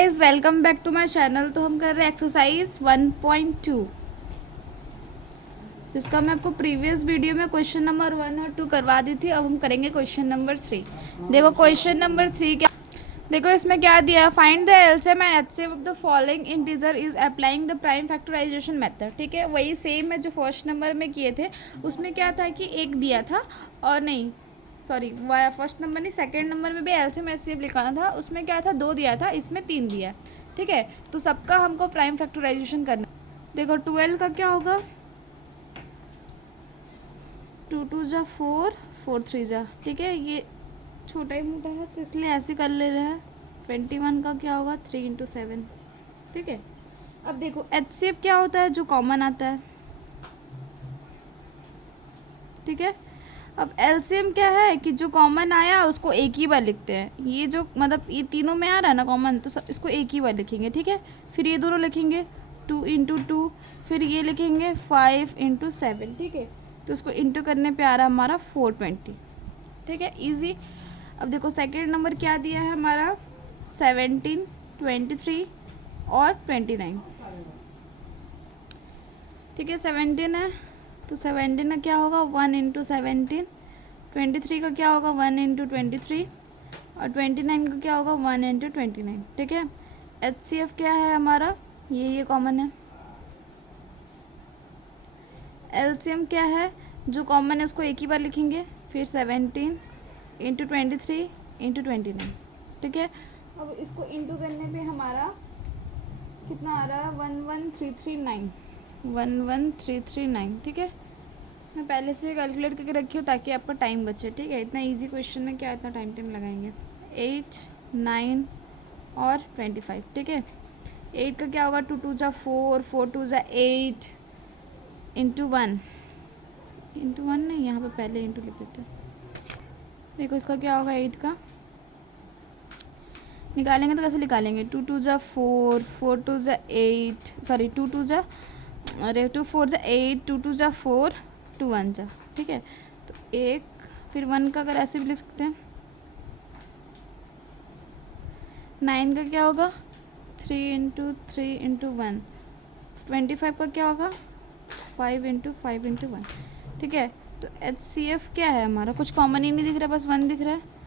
Guys, welcome back to my channel. तो हम कर रहे हैं एक्सरसाइज 1.2, जिसका मैं आपको प्रीवियस वीडियो में क्वेश्चन नंबर 1 और 2 करवा दी थी। अब हम करेंगे क्वेश्चन नंबर 3। देखो क्वेश्चन नंबर 3 क्या, देखो इसमें क्या दिया है, find the LCM and HCF of the following integer is applying the prime factorisation method. ठीक है, वही सेम है जो फर्स्ट नंबर में किए थे। उसमें क्या था कि एक दिया था और नहीं सॉरी फर्स्ट नंबर नहीं, सेकंड नंबर में भी एलसीएम एचसीएफ लिखाना था। उसमें क्या था, 2 दिया था, इसमें 3 दिया है। ठीक है, तो सबका हमको प्राइम फैक्टराइजेशन करना। देखो 12 का क्या होगा, 2 2 जा 4, 4 3 जा। ठीक है, ये छोटा ही मोटा है तो इसलिए ऐसे कर ले रहे हैं। 21 का क्या होगा, 3 इंटू 7। ठीक है, अब देखो एचसीएफ क्या होता है, जो कॉमन आता है। ठीक है, अब एलसीएम क्या है कि जो कॉमन आया उसको एक ही बार लिखते हैं। ये जो मतलब ये तीनों में आ रहा है ना कॉमन, तो सब इसको एक ही बार लिखेंगे। ठीक है, फिर ये दोनों लिखेंगे 2 इंटू 2, फिर ये लिखेंगे 5 इंटू 7। ठीक है, तो उसको इंटू करने पे आ रहा है हमारा 420। ठीक है, इजी। अब देखो सेकेंड नंबर क्या दिया है हमारा, 17, 23 और 29। ठीक है, 17 है तो 17 का क्या होगा, 1 इंटू 17। 23 का क्या होगा, 1 इंटू 23। और 29 का क्या होगा, 1 इंटू 29। ठीक है, एचसीएफ क्या है हमारा, ये कॉमन है। एलसीएम क्या है, जो कॉमन है उसको एक ही बार लिखेंगे, फिर 17 इंटू 23 इंटू 29। ठीक है, अब इसको इंटू करने पे हमारा कितना आ रहा है, 11339। 11339। ठीक है, मैं पहले से कैलकुलेट करके रखी हूँ ताकि आपका टाइम बचे। ठीक है, इतना इजी क्वेश्चन में क्या इतना टाइम लगाएंगे। 8, 9 और 25। ठीक है, 8 का क्या होगा, 2 2 जा 4, 4 2 जा 8 इंटू 1। इंटू 1 नहीं, यहाँ पे पहले इंटू लिख देते हैं। देखो इसका क्या होगा, 8 का निकालेंगे तो कैसे निकालेंगे, 2 2 जा 4, 4 2 जा 8, सॉरी 2 2 जा, अरे 2 4 जा 8, 2 2 जा 4, 2 1 जा। ठीक है, तो एक फिर 1 का अगर ऐसे भी लिख सकते हैं। 9 का क्या होगा, 3 इंटू 3 इंटू 1। 25 का क्या होगा, 5 इंटू 5 इंटू 1। ठीक है, तो एचसीएफ क्या है हमारा, कुछ कॉमन ही नहीं दिख रहा, बस 1 दिख रहा है।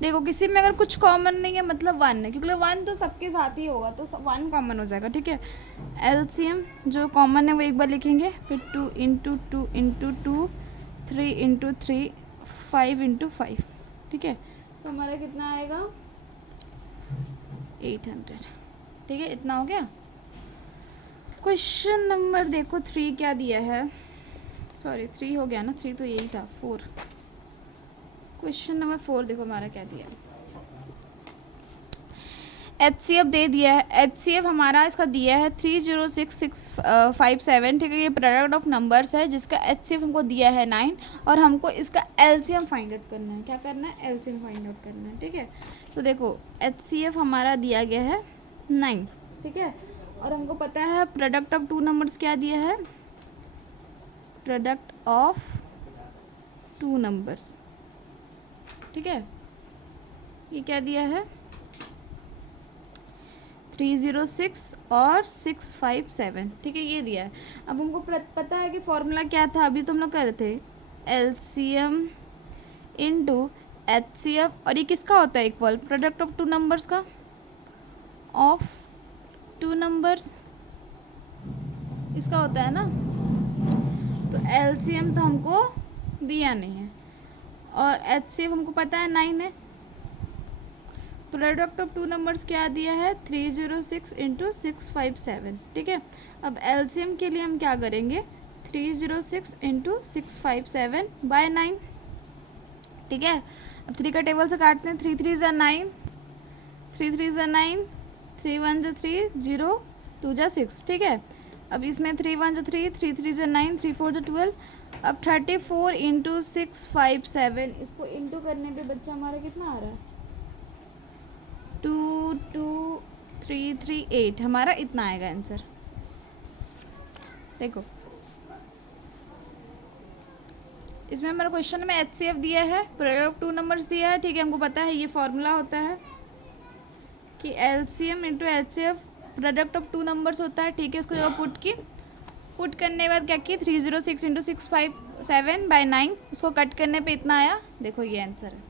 देखो किसी में अगर कुछ कॉमन नहीं है मतलब 1 है, क्योंकि 1 तो सबके साथ ही होगा तो 1 कॉमन हो जाएगा। ठीक है, एलसीएम जो कॉमन है वो एक बार लिखेंगे, फिर 2 इंटू 2 इंटू 2, 3 इंटू 3, 5 इंटू 5। ठीक है, तो हमारा कितना आएगा, 800। ठीक है, इतना हो गया। क्वेश्चन नंबर देखो 3 क्या दिया है, सॉरी 3 हो गया ना, 3 तो यही था, 4। क्वेश्चन नंबर 4 देखो हमारा क्या दिया है, एचसीएफ दे दिया है। एचसीएफ हमारा इसका दिया है 306657। ठीक है, ये प्रोडक्ट ऑफ नंबर्स है जिसका एचसीएफ हमको दिया है 9 और हमको इसका एलसीएम फाइंड आउट करना है। क्या करना है, एलसीएम फाइंड आउट करना है। ठीक है, तो देखो एचसीएफ हमारा दिया गया है 9। ठीक है, और हमको पता है प्रोडक्ट ऑफ 2 नंबर्स क्या दिया है, प्रोडक्ट ऑफ 2 नंबर्स। ठीक है, ये क्या दिया है, 306 और 657। ठीक है, ये दिया है। अब हमको पता है कि फॉर्मूला क्या था, अभी तो हम लोग कर रहे थे, एलसीएम इनटू एचसीएफ। और ये किसका होता है, इक्वल प्रोडक्ट ऑफ 2 नंबर्स का, ऑफ 2 नंबर्स इसका होता है ना। तो एलसीएम तो हमको दिया नहीं है और एचसीएफ हमको पता है 9 है। प्रोडक्ट ऑफ 2 नंबर्स क्या दिया है, 306 इंटू 657। ठीक है, अब एलसीएम के लिए हम क्या करेंगे, 306 इंटू 657 बाय 9। ठीक है, अब 3 का टेबल से काटते हैं, 3 3 ज़ा 9, 3 3 ज़ा 9, 3 1 ज़ा 3, 0 2 ज़ा 6। ठीक है, अब इसमें 3 1 ज़ा 3, 3 3 ज़ा 9, 3 4 ज़ा 12। अब 34 इंटू 657, इसको इंटू करने पे बच्चा हमारा कितना आ रहा है, 22338। हमारा इतना आएगा आंसर। देखो इसमें हमारा क्वेश्चन में एचसीएफ दिया है, प्रोडक्ट ऑफ 2 नंबर्स दिया है। ठीक है, हमको पता है ये फॉर्मूला होता है कि LCM into HCF product of two numbers होता है, ठीक है। इसको जब पुट की, पुट करने के बाद क्या की 306 इंटू 657/9, इसको कट करने पे इतना आया। देखो ये आंसर है।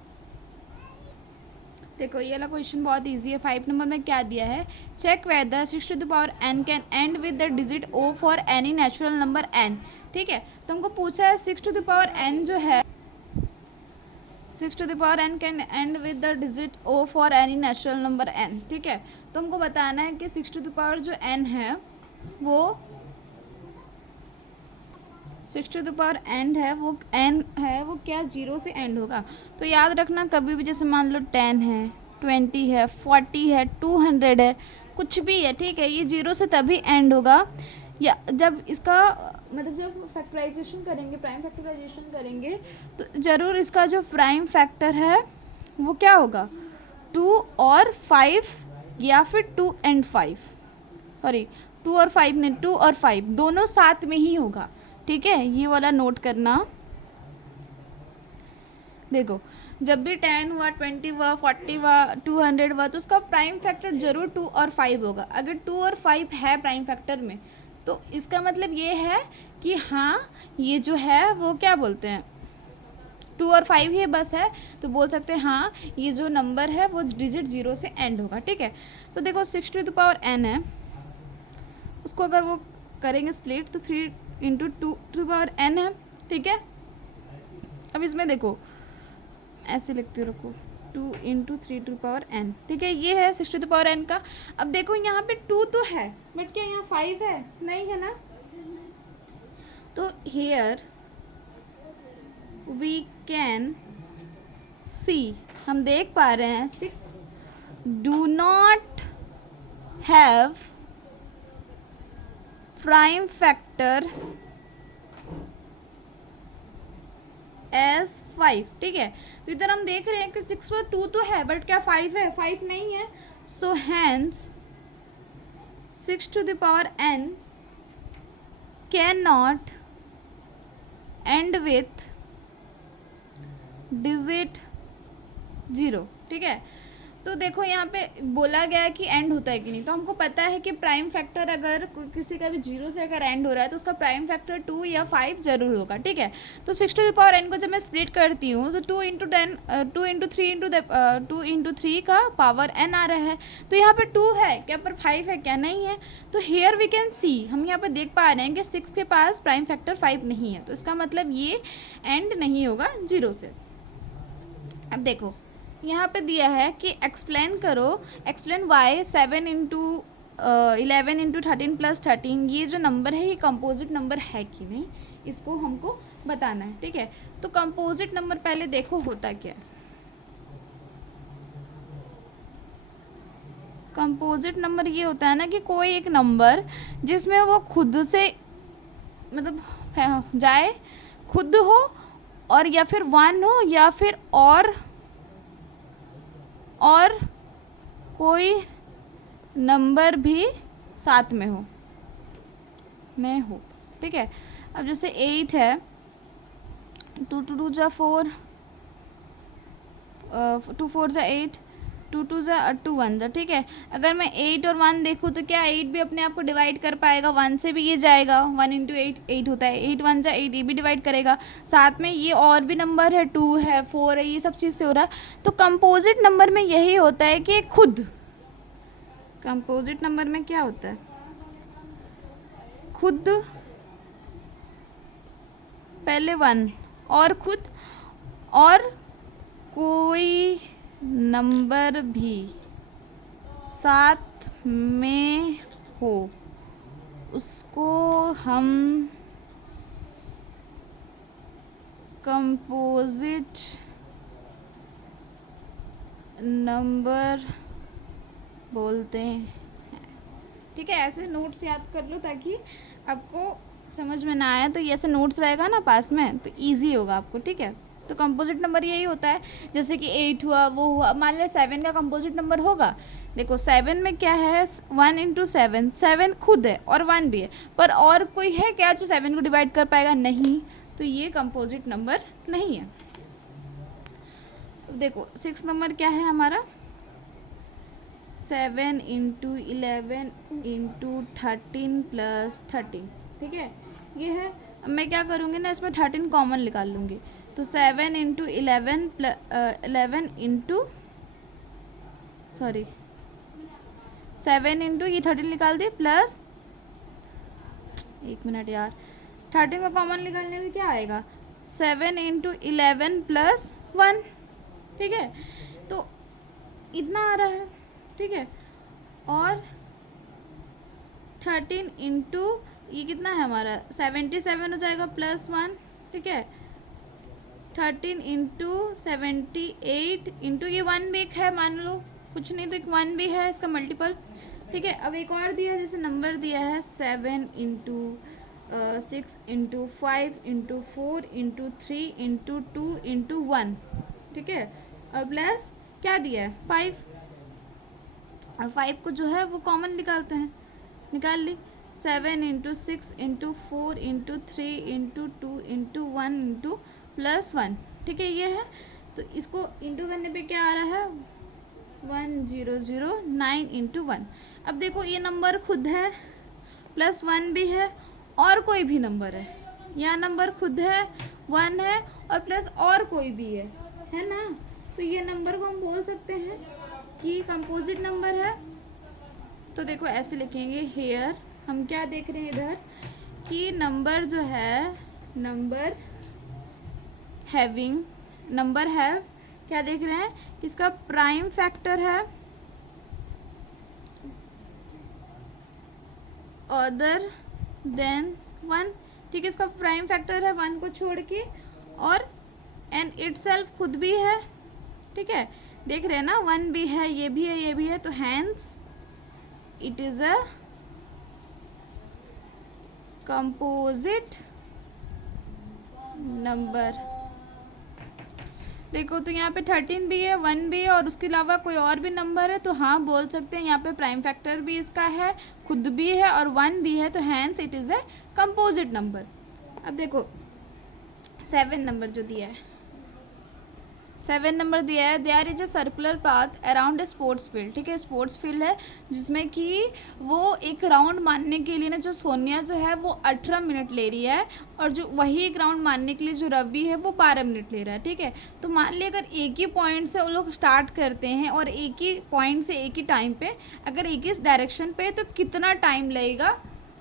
देखो ये वाला क्वेश्चन बहुत इजी है। 5 नंबर में क्या दिया है, check whether 6 to the power n can end with the digit o for any natural number n, ठीक है। तो हमको पूछा है 6 टू द पावर n जो है, 6 to the power n can end with the digit o for any natural number n, ठीक है। तो हमको बताना है कि 6 टू द पावर जो n है वो 6 टू द पावर एंड है, वो n है वो क्या 0 से एंड होगा। तो याद रखना कभी भी, जैसे मान लो 10 है, 20 है, 40 है, 200 है, कुछ भी है, ठीक है, ये 0 से तभी एंड होगा या जब इसका मतलब जब फैक्टराइजेशन करेंगे, प्राइम फैक्टराइजेशन करेंगे, तो ज़रूर इसका जो प्राइम फैक्टर है वो क्या होगा 2 और 5 या फिर 2 and 5, सॉरी 2 और 5 नहीं, 2 और 5 दोनों साथ में ही होगा, ठीक है। ये वाला नोट करना। देखो जब भी 10 हुआ, 20 हुआ, 40 हुआ, 200 हुआ, तो उसका प्राइम फैक्टर जरूर 2 और 5 होगा। अगर 2 और 5 है प्राइम फैक्टर में, तो इसका मतलब ये है कि हाँ ये जो है वो क्या बोलते हैं 2 और 5 ही बस है, तो बोल सकते हैं हाँ ये जो नंबर है वो डिजिट 0 से एंड होगा, ठीक है। तो देखो 6 टू द पावर n है, उसको अगर वो करेंगे स्प्लिट तो 3 into 2 to the power n है, ठीक है। अब इसमें देखो ऐसे लिखते हो, रखो 2 into 3 to the power n, ठीक है। ये है 6 टू द पावर n का। अब देखो यहाँ पे 2 तो है बट क्या यहाँ 5 है, नहीं है ना। तो हेयर वी कैन सी, हम देख पा रहे हैं 6 do not have prime factor as 5, ठीक है। तो इधर हम देख रहे हैं कि 6 पर 2 तो है बट क्या 5 है, 5 नहीं है। So hence 6 to the power n can not end with digit 0, ठीक है। तो देखो यहाँ पे बोला गया है कि एंड होता है कि नहीं, तो हमको पता है कि प्राइम फैक्टर अगर किसी का भी 0 से अगर एंड हो रहा है तो उसका प्राइम फैक्टर 2 या 5 जरूर होगा, ठीक है। तो 6 टू द पावर n को जब मैं स्प्लिट करती हूँ तो 2 इंटू 3 का पावर n आ रहा है, तो यहाँ पे 2 है क्या पर 5 है क्या, नहीं है। तो हेयर वी कैन सी, हम यहाँ पे देख पा रहे हैं कि 6 के पास प्राइम फैक्टर 5 नहीं है, तो इसका मतलब ये एंड नहीं होगा 0 से। अब देखो यहाँ पे दिया है कि एक्सप्लेन करो, explain why 7 into 11 into 13 plus 13, ये जो नंबर है ये कंपोजिट नंबर है कि नहीं, इसको हमको बताना है, ठीक है। तो कंपोजिट नंबर पहले देखो होता क्या है। कंपोजिट नंबर ये होता है ना कि कोई एक नंबर जिसमें वो खुद से मतलब जाए, खुद हो और या फिर 1 हो या फिर और कोई नंबर भी साथ में हो ठीक है। अब जैसे 8 है, 2 2 2 जा 4, 2 4 जा 8, 2 2 जा 2 1 जा, ठीक है। अगर मैं 8 और 1 देखूँ तो क्या 8 भी अपने आप को डिवाइड कर पाएगा, 1 से भी ये जाएगा, 1 इंटू 8 8 होता है, 8 1 जा 8, ये भी डिवाइड करेगा। साथ में ये और भी नंबर है 2 है 4 है, ये सब चीज़ से हो रहा है। तो कंपोजिट नंबर में यही होता है कि खुद, कंपोजिट नंबर में क्या होता है, खुद पहले 1 और खुद और कोई नंबर भी साथ में हो, उसको हम कंपोजिट नंबर बोलते हैं, ठीक है। ऐसे नोट्स याद कर लो ताकि आपको समझ में ना आए, तो ये ऐसे नोट्स रहेगा ना पास में तो इजी होगा आपको, ठीक है। तो कंपोजिट नंबर यही होता है, जैसे कि 8 हुआ, वो हुआ, मान लिया 7 का कंपोजिट नंबर होगा। देखो 7 में क्या है, 1 इंटू 7, 7 खुद है और 1 भी है, पर और कोई है क्या जो 7 को डिवाइड कर पाएगा, नहीं, तो ये कंपोजिट नंबर नहीं है। तो देखो 6 नंबर क्या है हमारा, 7 इंटू 11 इंटू 13 प्लस 13, ठीक है, ये है। अब मैं क्या करूँगी ना, इसमें 13 कॉमन निकाल लूँगी, तो 7 इंटू 11 11 इंटू 7 इंटू ये 13 निकाल दी प्लस, एक मिनट यार, 13 का कॉमन निकालने में क्या आएगा, 7 इंटू 11 प्लस 1, ठीक है, तो इतना आ रहा है, ठीक है। और 13 इंटू ये कितना है हमारा 77 हो जाएगा प्लस 1, ठीक है। 13 इंटू 78 इंटू ये 1 भी एक है, मान लो कुछ नहीं तो एक 1 भी है इसका मल्टीपल, ठीक है। अब एक और दिया, जैसे नंबर दिया है 7 into 6 into 5 into 4 into 3 into 2 into 1, ठीक है। और प्लस क्या दिया है 5, अब 5 को जो है वो कॉमन निकालते हैं, निकाल ली। 7 into 6 into 4 into 3 into 2 into 1 into plus 1, ठीक है, ये है। तो इसको इंटू करने पे क्या आ रहा है 1009 इंटू 1। अब देखो ये नंबर खुद है, प्लस 1 भी है, और कोई भी नंबर है, यह नंबर खुद है 1 है और प्लस और कोई भी है ना, तो ये नंबर को हम बोल सकते हैं कि कंपोजिट नंबर है। तो देखो ऐसे लिखेंगे, हेयर हम क्या देख रहे हैं इधर कि नंबर जो है, नंबर हैव क्या देख रहे हैं कि इसका प्राइम फैक्टर है अदर देन 1, ठीक है, इसका प्राइम फैक्टर है 1 को छोड़ के, और एंड इटसेल्फ खुद भी है, ठीक है, देख रहे हैं ना 1 भी है, ये भी है, ये भी है, तो hence it is a composite number. देखो तो यहाँ पे 13 भी है, 1 भी है, और उसके अलावा कोई और भी नंबर है, तो हाँ बोल सकते हैं यहाँ पे प्राइम फैक्टर भी इसका है, खुद भी है और 1 भी है, तो hence it is a composite number. अब देखो 7 नंबर जो दिया है, 7 नंबर दिया है, there is a circular path around a sports field, ठीक है, स्पोर्ट्स फील्ड है जिसमें कि वो एक राउंड मारने के लिए ना, जो सोनिया जो है वो 18 मिनट ले रही है, और जो वही एक राउंड मारने के लिए जो रवि है वो 12 मिनट ले रहा है, ठीक है। तो मान लिया अगर एक ही पॉइंट से वो लोग स्टार्ट करते हैं और एक ही पॉइंट से एक ही टाइम पे, अगर एक ही डायरेक्शन पे, तो कितना टाइम लगेगा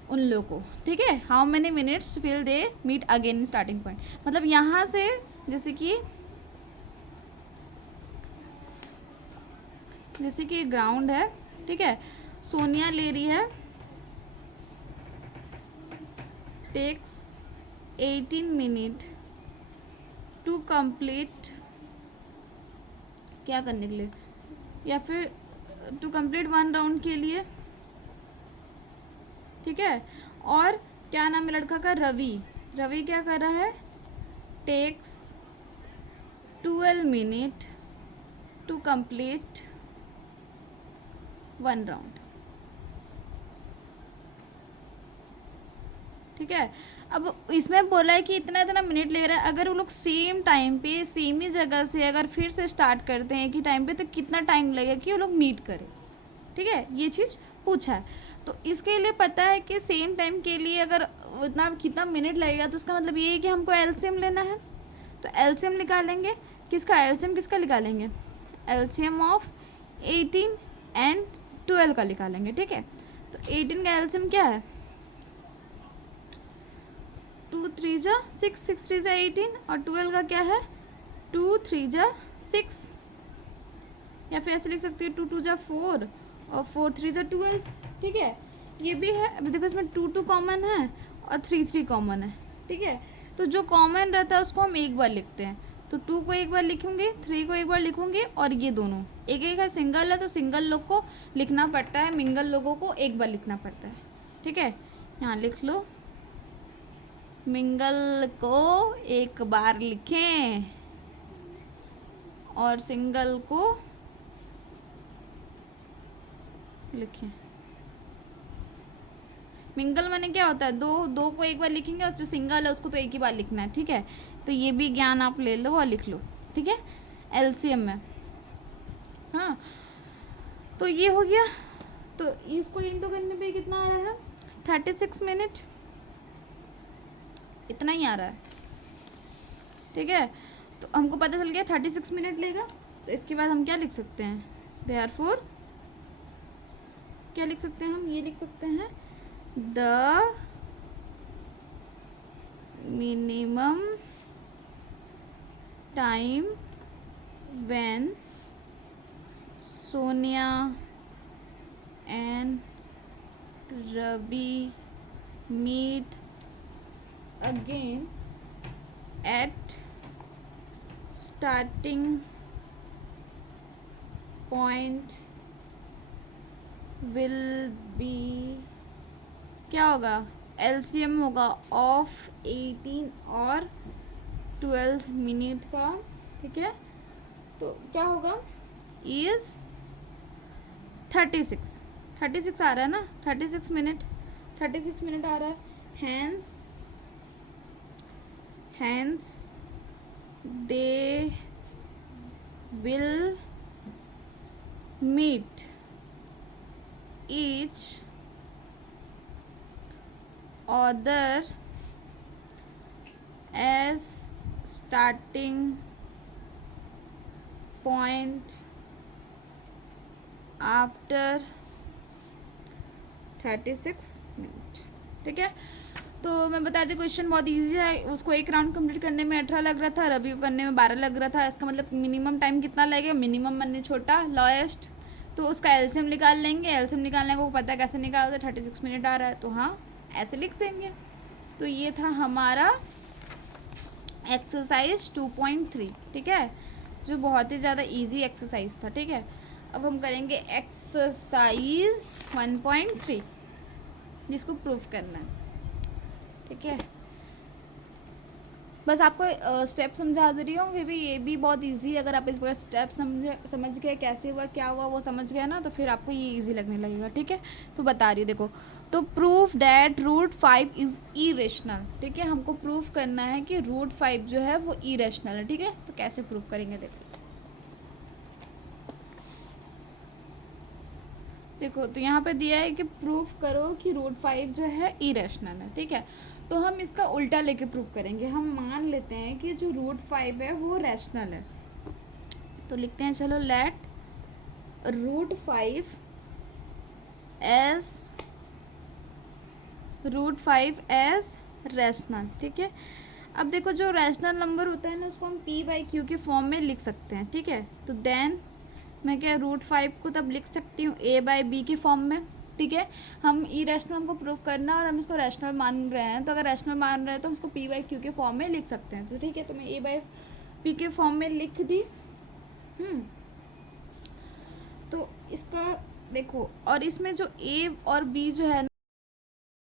उन लोगों को, ठीक है, how many minutes will they meet again in starting point. मतलब यहाँ से जैसे कि ग्राउंड है, ठीक है, सोनिया ले रही है, टेक्स 18 मिनट टू कंप्लीट, क्या करने के लिए, या फिर टू कंप्लीट 1 राउंड के लिए, ठीक है। और क्या नाम है लड़का का, रवि क्या कर रहा है, takes 12 minute to complete 1 round, ठीक है। अब इसमें बोला है कि इतना इतना मिनट ले रहा है, अगर वो लोग सेम टाइम पे सेम ही जगह से अगर फिर से स्टार्ट करते हैं एक ही टाइम पे, तो कितना टाइम लगेगा कि वो लोग मीट करें, ठीक है, ये चीज़ पूछा है। तो इसके लिए पता है कि सेम टाइम के लिए अगर इतना कितना मिनट लगेगा, तो उसका मतलब ये है कि हमको एलसीएम लेना है, तो एलसीएम निकालेंगे, एलसीएम किसका निकालेंगे, एलसीएम ऑफ 18 एंड 12 का निकालेंगे, ठीक है। तो 18 का एलसीएम क्या है, 2 3 जा 6, 6 3 जा 18, और 12 का क्या है 2 3 जा 6, या फिर ऐसे लिख सकती है 2 2 जा 4 और 4 3 जा 12, ठीक है। ये भी है, अभी देखो इसमें 2 2 कॉमन है और 3 3 कॉमन है, ठीक है। तो जो कॉमन रहता है उसको हम एक बार लिखते हैं, तो 2 को एक बार लिखूंगी, 3 को एक बार लिखूंगी, और ये दोनों एक एक है, सिंगल है तो सिंगल लोग को लिखना पड़ता है, मिंगल लोगों को एक बार लिखना पड़ता है, ठीक है। यहाँ लिख लो, मिंगल को एक बार लिखें और सिंगल को लिखें। मिंगल माने क्या होता है, दो को एक बार लिखेंगे, और जो सिंगल है उसको तो एक ही बार लिखना है, ठीक है। तो ये भी ज्ञान आप ले लो और लिख लो, ठीक है, एलसीएम में। हाँ, तो ये हो गया। तो इसको इंटू करने पे कितना आ रहा है 36 मिनट, इतना ही आ रहा है। ठीक है, तो हमको पता चल गया 36 मिनट लेगा। तो इसके बाद हम क्या लिख सकते हैं, देयरफॉर क्या लिख सकते हैं हम, ये लिख सकते हैं the minimum time when Sonia and Ravi meet again at starting point will be, क्या होगा, एलसीएम होगा ऑफ 18 और 12 मिनट का। ठीक है, तो क्या होगा, इज 36 आ रहा है ना, 36 मिनट आ रहा है। Hence they will meet each other as starting point after 36 minute. ठीक है, तो मैं बता दी क्वेश्चन बहुत इजी है। उसको एक राउंड कंप्लीट करने में 18 लग रहा था, रवि को करने में 12 लग रहा था। इसका मतलब मिनिमम टाइम कितना लगेगा, मिनिमम माने छोटा, लॉएस्ट, तो उसका एलसीएम निकाल लेंगे। एलसीएम निकालने को पता है कैसे निकालते, 36 मिनट आ रहा है तो हाँ ऐसे लिख देंगे। तो ये था हमारा एक्सरसाइज 2.3। ठीक है, जो बहुत ही ज़्यादा इजी एक्सरसाइज था। ठीक है, अब हम करेंगे एक्सरसाइज 1.3 जिसको प्रूफ करना है। ठीक है, बस आपको स्टेप समझा दे रही हूँ, फिर भी ये भी बहुत इजी है। अगर आप इस बार स्टेप समझ गए कैसे हुआ क्या हुआ वो समझ गए ना, तो फिर आपको ये इजी लगने लगेगा। ठीक है, तो बता रही हूँ, देखो, तो प्रूफ डैट √5 इज़ इरेशनल। ठीक है, हमको प्रूफ करना है कि √5 जो है वो इरेशनल है। ठीक है, तो कैसे प्रूफ करेंगे, देखो तो यहाँ पे दिया है कि प्रूफ करो कि √5 जो है इरेशनल है। ठीक है, तो हम इसका उल्टा लेके प्रूफ करेंगे। हम मान लेते हैं कि जो √5 है वो रैशनल है, तो लिखते हैं, चलो, लेट √5 एज रैशनल। ठीक है, अब देखो जो रैशनल नंबर होता है ना उसको हम p/q के फॉर्म में लिख सकते हैं। ठीक है, तो देन मैं क्या √5 को तब लिख सकती हूँ a/b के फॉर्म में। ठीक है, हम इरेशनल को प्रूव करना और हम इसको रैशनल मान रहे हैं, तो अगर रैशनल मान रहे हैं तो हम इसको p/q के फॉर्म में लिख सकते हैं। तो ठीक है, तो मैं a/p के फॉर्म में लिख दी। तो इसका देखो, और इसमें जो a और b जो है